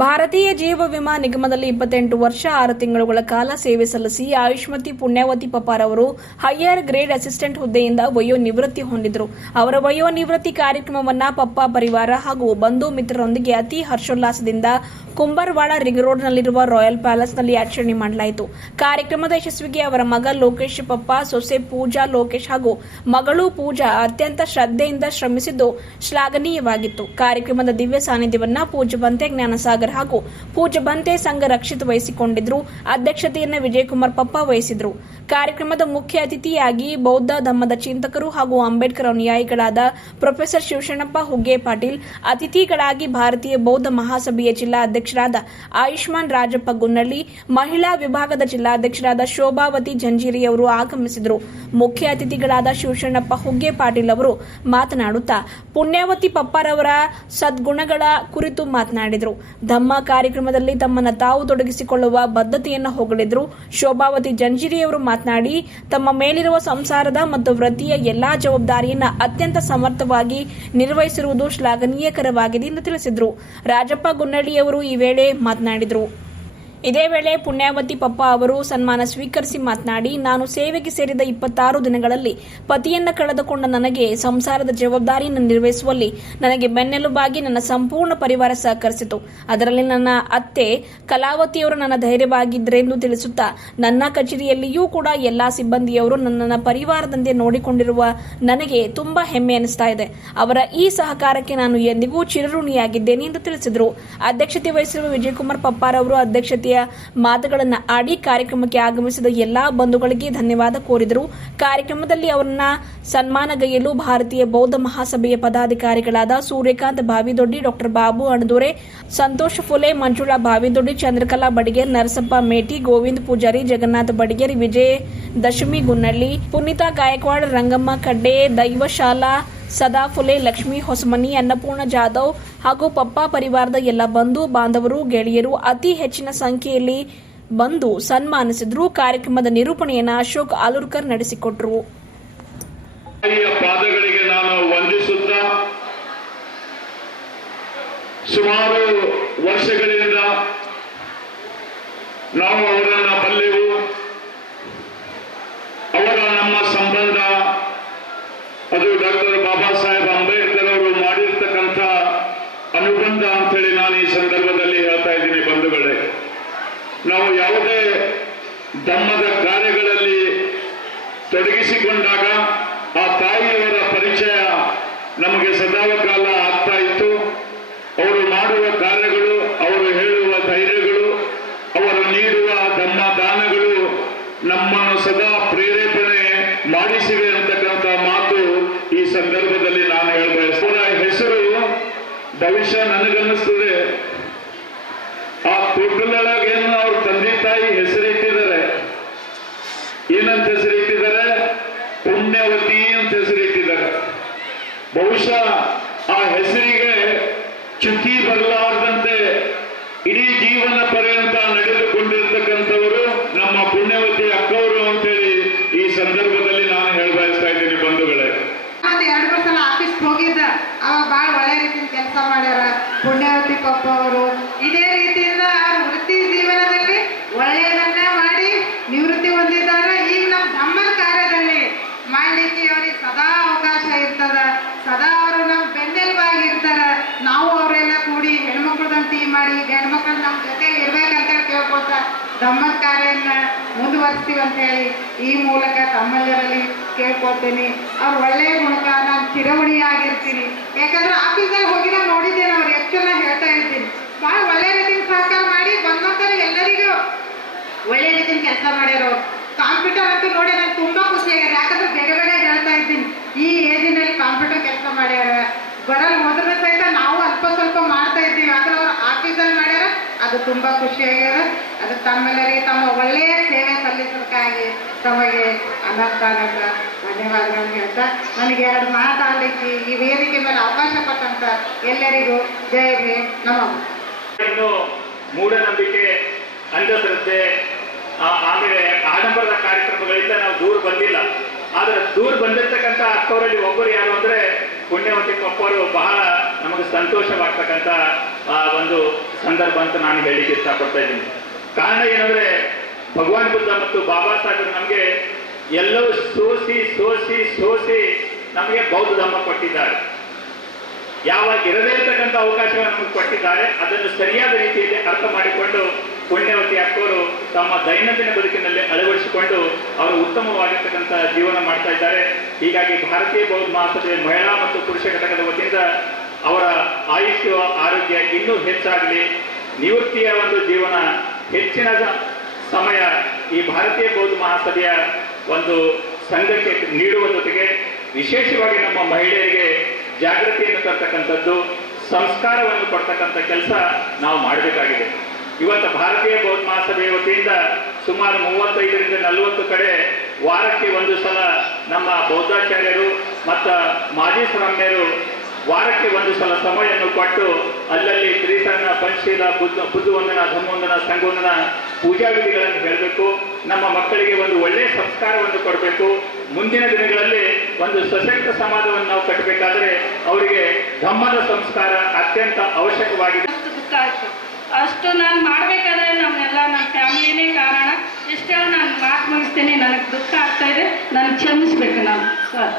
ಭಾರತೀಯ ಜೀವ ವಿಮಾ ನಿಗಮದಲ್ಲಿ 28 ವರ್ಷ 6 ತಿಂಗಳುಗಳ ಕಾಲ ಸೇವೆ ಸಲ್ಲಿಸಿ ಆಯುಷ್ಮತಿ ಪುಣ್ಯಾವತಿ ಪಪ್ಪಾರವರು ಹೈಯರ್ ಗ್ರೇಡ್ ಅಸಿಸ್ಟೆಂಟ್ ಹುದ್ದೆಯಿಂದ ವಯೋನಿವೃತ್ತಿ ಹೊಂದಿದರು. ಅವರ ವಯೋನಿವೃತ್ತಿ ಕಾರ್ಯಕ್ರಮವನ್ನು ಪಪ್ಪಾ ಪರಿವಾರ ಹಾಗೂ ಬಂಧು ಮಿತ್ರರೊಂದಿಗೆ ಅತಿ ಹರ್ಷೋಲ್ಲಾಸದಿಂದ ಕುಂಬರ್ವಾಡ ರಿಂಗ್ ರೋಡ್ನಲ್ಲಿರುವ ರಾಯಲ್ ಪ್ಯಾಲೇಸ್ನಲ್ಲಿ ಆಚರಣೆ ಮಾಡಲಾಯಿತು. ಕಾರ್ಯಕ್ರಮದ ಯಶಸ್ವಿಗೆ ಅವರ ಮಗ ಲೋಕೇಶ್ ಪಪ್ಪಾ, ಸೊಸೆ ಪೂಜಾ ಲೋಕೇಶ್ ಹಾಗೂ ಮಗಳು ಪೂಜಾ ಅತ್ಯಂತ ಶ್ರದ್ಧೆಯಿಂದ ಶ್ರಮಿಸಿದ್ದು ಶ್ಲಾಘನೀಯವಾಗಿತ್ತು. ಕಾರ್ಯಕ್ರಮದ ದಿವ್ಯ ಸಾನ್ನಿಧ್ಯವನ್ನು ಪೂಜ್ಯ ಬಂತೆ ಜ್ಞಾನಸಾಗರ್ ಹಾಗೂ ಪೂಜ್ಯ ಬಂತೆ ಸಂಘ ರಕ್ಷಿತ ವಹಿಸಿಕೊಂಡಿದ್ರು. ಅಧ್ಯಕ್ಷತೆಯನ್ನು ವಿಜಯಕುಮಾರ್ ಪಪ್ಪಾ ವಹಿಸಿದ್ರು. ಕಾರ್ಯಕ್ರಮದ ಮುಖ್ಯ ಅತಿಥಿಯಾಗಿ ಬೌದ್ಧ ಧಮ್ಮದ ಚಿಂತಕರು ಹಾಗೂ ಅಂಬೇಡ್ಕರ್ ಅನುಯಾಯಿಗಳಾದ ಪ್ರೊಫೆಸರ್ ಶಿವಶರಣಪ್ಪ ಹುಗ್ಗೆ ಪಾಟೀಲ್, ಅತಿಥಿಗಳಾಗಿ ಭಾರತೀಯ ಬೌದ್ಧ ಮಹಾಸಭೆಯ ಜಿಲ್ಲಾ ಅಧ್ಯಕ್ಷರಾದ ಆಯುಷ್ಮಾನ್ ರಾಜಪ್ಪ ಗುನ್ನಳ್ಳಿ, ಮಹಿಳಾ ವಿಭಾಗದ ಜಿಲ್ಲಾಧ್ಯಕ್ಷರಾದ ಶೋಭಾವತಿ ಜಂಜೀರಿ ಅವರು ಆಗಮಿಸಿದರು. ಮುಖ್ಯ ಅತಿಥಿಗಳಾದ ಶಿವಶರಣಪ್ಪ ಹುಗ್ಗೆ ಪಾಟೀಲ್ ಅವರು ಮಾತನಾಡುತ್ತಾ ಪುಣ್ಯಾವತಿ ಪಪ್ಪಾರವರ ಸದ್ಗುಣಗಳ ಕುರಿತು ಮಾತನಾಡಿದರು. ಧಮ್ಮ ಕಾರ್ಯಕ್ರಮದಲ್ಲಿ ತಮ್ಮನ್ನು ತಾವು ತೊಡಗಿಸಿಕೊಳ್ಳುವ ಬದ್ಧತೆಯನ್ನು ಹೊಗಳಿದ್ರು. ಶೋಭಾವತಿ ಜಂಜೀರಿಯವರು ಮಾತನಾಡಿ ತಮ್ಮ ಮೇಲಿರುವ ಸಂಸಾರದ ಮತ್ತು ವೃತ್ತಿಯ ಎಲ್ಲಾ ಜವಾಬ್ದಾರಿಯನ್ನು ಅತ್ಯಂತ ಸಮರ್ಥವಾಗಿ ನಿರ್ವಹಿಸಿರುವುದು ಶ್ಲಾಘನೀಯಕರವಾಗಿದೆ ಎಂದು ತಿಳಿಸಿದರು. ರಾಜಪ್ಪ ಗುನ್ನಳ್ಳಿಯವರು ಈ ವೇಳೆ ಮಾತನಾಡಿದರು. ಇದೇ ವೇಳೆ ಪುಣ್ಯಾವತಿ ಪಪ್ಪಾ ಅವರು ಸನ್ಮಾನ ಸ್ವೀಕರಿಸಿ ಮಾತನಾಡಿ, ನಾನು ಸೇವೆಗೆ ಸೇರಿದ 26 ದಿನಗಳಲ್ಲಿ ಪತಿಯನ್ನು ಕಳೆದುಕೊಂಡ ನನಗೆ ಸಂಸಾರದ ಜವಾಬ್ದಾರಿಯನ್ನು ನಿರ್ವಹಿಸುವಲ್ಲಿ ನನಗೆ ಬೆನ್ನೆಲುಬಾಗಿ ನನ್ನ ಸಂಪೂರ್ಣ ಪರಿವಾರ ಸಹಕರಿಸಿತು. ಅದರಲ್ಲಿ ನನ್ನ ಅತ್ತೆ ಕಲಾವತಿಯವರು ನನ್ನ ಧೈರ್ಯವಾಗಿದ್ದರೆಂದು ತಿಳಿಸುತ್ತಾ, ನನ್ನ ಕಚೇರಿಯಲ್ಲಿಯೂ ಕೂಡ ಎಲ್ಲಾ ಸಿಬ್ಬಂದಿಯವರು ನನ್ನ ಪರಿವಾರದಂತೆ ನೋಡಿಕೊಂಡಿರುವ ನನಗೆ ತುಂಬಾ ಹೆಮ್ಮೆ ಅನಿಸ್ತಾ ಇದೆ. ಅವರ ಈ ಸಹಕಾರಕ್ಕೆ ನಾನು ಎಂದಿಗೂ ಚಿರಋಣಿಯಾಗಿದ್ದೇನೆ ಎಂದು ತಿಳಿಸಿದರು. ಅಧ್ಯಕ್ಷತೆ ವಹಿಸಿರುವ ವಿಜಯಕುಮಾರ್ ಪಪ್ಪಾರವರು ಅಧ್ಯಕ್ಷತೆಯ ಮಾತುಗಳನ್ನು ಆಡಿ ಕಾರ್ಯಕ್ರಮಕ್ಕೆ ಆಗಮಿಸಿದ ಎಲ್ಲಾ ಬಂಧುಗಳಿಗೆ ಧನ್ಯವಾದ ಕೋರಿದರು. ಕಾರ್ಯಕ್ರಮದಲ್ಲಿ ಅವರನ್ನ ಸನ್ಮಾನಗೈಯಲು ಭಾರತೀಯ ಬೌದ್ಧ ಮಹಾಸಭೆಯ ಪದಾಧಿಕಾರಿಗಳಾದ ಸೂರ್ಯಕಾಂತ್ ಬಾವಿದೊಡ್ಡಿ, ಡಾ ಬಾಬು ಅಣದೂರೆ, ಸಂತೋಷ್ ಫುಲೆ, ಮಂಜುಳಾ ಬಾವಿದೊಡ್ಡಿ, ಚಂದ್ರಕಲಾ ಬಡಿಗೇರ್, ನರಸಪ್ಪ ಮೇಟಿ, ಗೋವಿಂದ್ ಪೂಜಾರಿ, ಜಗನ್ನಾಥ್ ಬಡಿಗೇರ್, ವಿಜಯ ದಶಮಿ ಗುನ್ನಳ್ಳಿ, ಪುನೀತಾ ಗಾಯಕ್ವಾಡ್, ರಂಗಮ್ಮ ಕಡ್ಡೆ, ದೈವಶಾಲಾ ಸದಾ ಫುಲೆ, ಲಕ್ಷ್ಮೀ ಹೊಸಮನಿ, ಅನ್ನಪೂರ್ಣ ಜಾಧವ್ ಹಾಗೂ ಪಪ್ಪಾ ಪರಿವಾರದ ಎಲ್ಲ ಬಂಧು ಬಾಂಧವರು, ಗೆಳೆಯರು ಅತಿ ಹೆಚ್ಚಿನ ಸಂಖ್ಯೆಯಲ್ಲಿ ಬಂದು ಸನ್ಮಾನಿಸಿದ್ರು. ಕಾರ್ಯಕ್ರಮದ ನಿರೂಪಣೆಯನ್ನು ಅಶೋಕ್ ಆಲೂರ್ಕರ್ ನಡೆಸಿಕೊಟ್ರು. ಪಾದಗಳಿಗೆ ನಾನು ವಂದಿಸುತ್ತಾ, ಸುಮಾರು ವರ್ಷಗಳಿಂದ ನಾವು ಅವರನ್ನ ಬಲ್ಲೆವು. ಅವರ ನಮ್ಮ ಸಂಬಂಧ ಅದು ಡಾಕ್ಟರ್ ಬಾಬಾ ಸಾಹೇಬ್ ಅಂಬೇಡ್ಕರ್ ಅವರು ಮಾಡಿರ್ತಕ್ಕಂಥ ಅನುಬಂಧ ಅಂತೇಳಿ ನಾನು ಈ ಸಂದರ್ಭದಲ್ಲಿ ಹೇಳ್ತಾ ಇದ್ದೀನಿ. ಬಂಧುಗಳೇ, ನಾವು ಯಾವುದೇ ಧಮ್ಮದ ಕಾರ್ಯಗಳಲ್ಲಿ ತೊಡಗಿಸಿಕೊಂಡಾಗ ಆ ತಾಯಿಯವರ ಪರಿಚಯ ನಮಗೆ ಸದಾಕಾಲ ಆಗ್ತಾ ಇತ್ತು. ಅವರು ಮಾಡುವ ಕಾರ್ಯಗಳು, ಅವರು ಹೇಳುವ ಧೈರ್ಯಗಳು, ಅವರು ನೀಡುವ ಧಮ್ಮ ದಾನಗಳು ನಮ್ಮನ್ನು ಸದಾ ಪ್ರೇರೇಪಣೆ ಮಾಡಿಸಿವೆ ಅಂತಕ್ಕಂಥ ಮಾತು ಈ ಸಂದರ್ಭದಲ್ಲಿ ನಾನು ಹೇಳಬಯಸ್ತೇನೆ. ಅವರ ಹೆಸರು ಬಹುಶಃ ನನಗನ್ನಿಸ್ತದೆ, ಆ ತೊಟ್ಟಲೊಳಗೇನು ಅವ್ರ ತಂದೆ ತಾಯಿ ಹೆಸರಿಟ್ಟಿದ್ದಾರೆ. ಏನಂತ ಹೆಸರಿಟ್ಟಿದ್ದಾರೆ? ಪುಣ್ಯವತಿ ಅಂತ ಹೆಸರಿಟ್ಟಿದ್ದಾರೆ. ಬಹುಶಃ ಆ ಹೆಸರಿಗೆ ಚ್ಯುತಿ ಬರಲಾರದಂತೆ ಇಡೀ ಜೀವನ ಪರ್ಯಂತ ನಡೆದುಕೊಂಡಿರ್ತಕ್ಕಂಥವರು ನಮ್ಮ ಪುಣ್ಯವತಿ ಅಕ್ಕವರು ಅಂತೇಳಿ ಈ ಸಂದರ್ಭದಲ್ಲಿ ನಾನು ಹೇಳಬಯಸ್ತಾ ಇದ್ದೀನಿ. ಬಂಧುಗಳೇ, 2 ಸಲ ಆಫೀಸ್ ಹೋಗಿದ್ದ, ಅವ ಭಾಳ ಒಳ್ಳೆ ರೀತಿಯಿಂದ ಕೆಲಸ ಮಾಡ್ಯಾರ ಪುಣ್ಯಾವತಿ ಪಪ್ಪ ಅವರು. ಇದೇ ರೀತಿಯಿಂದ ವೃತ್ತಿ ಜೀವನದಲ್ಲಿ ಒಳ್ಳೆಯದನ್ನ ಮಾಡಿ ನಿವೃತ್ತಿ ಹೊಂದಿದ್ದಾರೆ. ಈಗ ನಮ್ಮ ಧಮ್ಮದ ಕಾರ್ಯದಲ್ಲಿ ಮಾಡಲಿಕ್ಕೆ ಅವ್ರಿಗೆ ಸದಾ ಅವಕಾಶ ಇರ್ತದ. ಸದಾ ಅವರು ನಮ್ಮ ಬೆನ್ನೆಲುಬಾಗಿರ್ತಾರ. ನಾವು ಅವರೆಲ್ಲ ಕೂಡಿ ಹೆಣ್ಮಕ್ಳದಂತ ಟೀಮ್ ಮಾಡಿ ಹೆಣ್ಮಕ್ಳು ನಮ್ಮ ಜೊತೆ ಇರ್ಬೇಕಂತ ಕೇಳ್ಕೊಳ್ತಾ ಧಮ್ಮದ ಕಾರ್ಯನ ಮುಂದುವರಿಸ್ತೀವಿ ಅಂತ ಹೇಳಿ ಈ ಮೂಲಕ ತಮ್ಮೆಲ್ಲರಲ್ಲಿ ಕೇಳ್ಕೊಳ್ತೀನಿ. ಅವ್ರು ಒಳ್ಳೆಯ ಗುಣಕ ನಾನು ಚಿರವಣಿಯಾಗಿರ್ತೀನಿ. ಯಾಕಂದ್ರೆ ಆಫೀಸಲ್ಲಿ ಹೋಗಿ ನಾನು ನೋಡಿದ್ದೇನೆ, ಅವ್ರು ಆ್ಯಕ್ಚುಲ್ ಹೇಳ್ತಾ ಇದ್ದೀನಿ, ಭಾಳ ಒಳ್ಳೆ ರೀತಿಯಿಂದ ಸಹಕಾರ ಮಾಡಿ ಬಂದಂತಾರೆ ಎಲ್ಲರಿಗೂ ಒಳ್ಳೆ ರೀತಿಯಿಂದ ಕೆಲಸ ಮಾಡ್ಯಾರ. ಕಾಂಪ್ಯೂಟರ್ ಅಂತೂ ನೋಡಿ ನನಗೆ ತುಂಬ ಖುಷಿಯಾಗಿದೆ. ಯಾಕಂದ್ರೆ ಬೇಗ ಬೇಗ ಹೇಳ್ತಾ ಇದ್ದೀನಿ, ಈ ಏಜಿನಲ್ಲಿ ಕಾಂಪ್ಯೂಟರ್ ಕೆಲಸ ಮಾಡ್ಯಾರ. ಬರಲ್ ಹೋದ್ರೆ ಸಹಿತ ನಾವು ಅಲ್ಪ ಸ್ವಲ್ಪ ಮಾಡ್ತಾ ಇದ್ದೀವಿ, ಆದ್ರೆ ಅವ್ರು ಆಫೀಸಲ್ಲಿ ಮಾಡ್ಯಾರ. ಅದು ತುಂಬ ಖುಷಿಯಾಗ್ಯದ. ಅದು ತಮ್ಮೆಲ್ಲರಿಗೆ ತಮ್ಮ ಒಳ್ಳೆಯ ಸೇವೆ ಸಲ್ಲಿಸೋದಕ್ಕಾಗಿ ತಮಗೆ ಅನಂತಾನಂದ ಧನ್ಯವಾದಗಳನ್ನು ಹೇಳ್ತಾ, ನನಗೆ 2 ಮಾತಾಡಲಿಕ್ಕೆ ಈ ವೇದಿಕೆ ಮೇಲೆ ಅವಕಾಶ ಕೊಟ್ಟಂತ ಎಲ್ಲರಿಗೂ ಜಯ ಭೀಮ್, ನಮಃ. ಮೂಢನಂಬಿಕೆ, ಅಂಧಶ್ರದ್ಧೆ, ಆಮೇಲೆ ಆಡಂಬರದ ಕಾರ್ಯಕ್ರಮಗಳಿಂದ ನಾವು ದೂರ ಬಂದಿಲ್ಲ. ಆದರೆ ದೂರ ಬಂದಿರತಕ್ಕಂಥ ಅಕ್ಕವರಲ್ಲಿ ಒಬ್ಬರು ಯಾರು ಅಂದರೆ ಪುಣ್ಯವತಿ ಪಪ್ಪವರು. ಬಹಳ ನಮಗೆ ಸಂತೋಷವಾಗ್ತಕ್ಕಂಥ ಒಂದು ಸಂದರ್ಭ ಅಂತ ನಾನು ಹೇಳಿಕ್ಕೆ ಇಷ್ಟಪಡ್ತಾ ಇದ್ದೀನಿ. ಕಾರಣ ಏನಂದ್ರೆ ಭಗವಾನ್ ಬುದ್ಧ ಮತ್ತು ಬಾಬಾ ಸಾಹೇಬರು ನಮಗೆ ಎಲ್ಲವೂ ಸೋಸಿ ಸೋಸಿ ಸೋಸಿ ನಮಗೆ ಬೌದ್ಧ ಧರ್ಮ ಕೊಟ್ಟಿದ್ದಾರೆ. ಯಾವಾಗ ಇರದೇ ಇರತಕ್ಕಂಥ ಅವಕಾಶವನ್ನು ನಮಗೆ ಕೊಟ್ಟಿದ್ದಾರೆ, ಅದನ್ನು ಸರಿಯಾದ ರೀತಿಯಲ್ಲಿ ಅರ್ಥ ಮಾಡಿಕೊಂಡು ಪುಣ್ಯವತಿ ಅಕ್ಕವರು ತಮ್ಮ ದೈನಂದಿನ ಬದುಕಿನಲ್ಲಿ ಅಳವಡಿಸಿಕೊಂಡು ಅವರು ಉತ್ತಮವಾಗಿರ್ತಕ್ಕಂಥ ಜೀವನ ಮಾಡ್ತಾ ಇದ್ದಾರೆ. ಹೀಗಾಗಿ ಭಾರತೀಯ ಬೌದ್ಧ ಮಹಾಸಭೆಯ ಮಹಿಳಾ ಮತ್ತು ಪುರುಷ ಘಟಕದ ವತಿಯಿಂದ ಅವರ ಆಯುಷ್ಯ ಆರೋಗ್ಯ ಇನ್ನೂ ಹೆಚ್ಚಾಗಲಿ, ನಿವೃತ್ತಿಯ ಒಂದು ಜೀವನ ಹೆಚ್ಚಿನ ಸಮಯ ಈ ಭಾರತೀಯ ಬೌದ್ಧ ಮಹಾಸಭೆಯ ಒಂದು ಸಂಘಕ್ಕೆ ನೀಡುವ ಜೊತೆಗೆ ವಿಶೇಷವಾಗಿ ನಮ್ಮ ಮಹಿಳೆಯರಿಗೆ ಜಾಗೃತಿಯನ್ನು ತರ್ತಕ್ಕಂಥದ್ದು, ಸಂಸ್ಕಾರವನ್ನು ಕೊಡ್ತಕ್ಕಂಥ ಕೆಲಸ ನಾವು ಮಾಡಬೇಕಾಗಿದೆ. ಇವತ್ತು ಭಾರತೀಯ ಬೌದ್ಧ ಮಹಾಸಭೆಯ ವತಿಯಿಂದ ಸುಮಾರು 35ರಿಂದ 40 ಕಡೆ ವಾರಕ್ಕೆ ಒಂದು ಸಲ ನಮ್ಮ ಬೌದ್ಧಾಚಾರ್ಯರು ಮತ್ತು ಮಾಜಿ ಸ್ವಾಮ್ಯರು ವಾರಕ್ಕೆ ಒಂದು ಸಲ ಸಮಯವನ್ನು ಕೊಟ್ಟು ಅಲ್ಲಲ್ಲಿ ತ್ರಿಸಂಗ, ಪಂಚಶೀಲ, ಬುದ್ಧವಂದನ, ಧಮ್ಮವಂದನ, ಸಂಘವಂದನ ಪೂಜಾ ವಿಧಿಗಳನ್ನು ಹೇಳಬೇಕು. ನಮ್ಮ ಮಕ್ಕಳಿಗೆ ಒಂದು ಒಳ್ಳೆಯ ಸಂಸ್ಕಾರವನ್ನು ಕೊಡಬೇಕು. ಮುಂದಿನ ದಿನಗಳಲ್ಲಿ ಒಂದು ಸಶಕ್ತ ಸಮಾಜವನ್ನು ನಾವು ಕಟ್ಟಬೇಕಾದ್ರೆ ಅವರಿಗೆ ಧಮ್ಮದ ಸಂಸ್ಕಾರ ಅತ್ಯಂತ ಅವಶ್ಯಕವಾಗಿದೆ. ಅಷ್ಟು ನಾನು ಮಾಡಬೇಕಾದ್ರೆ ನಮ್ಮನ್ನೆಲ್ಲ ನನ್ನ ಫ್ಯಾಮಿಲಿನೇ ಕಾರಣ. ಇಷ್ಟೆಲ್ಲ ನಾನು ಮಾತು ಮುಗಿಸ್ತೇನೆ. ನನಗೆ ದುಃಖ ಆಗ್ತಾ ಇದೆ, ನನಗೆ ಕ್ಷಮಿಸ್ಬೇಕು ನಾನು ಸರ್.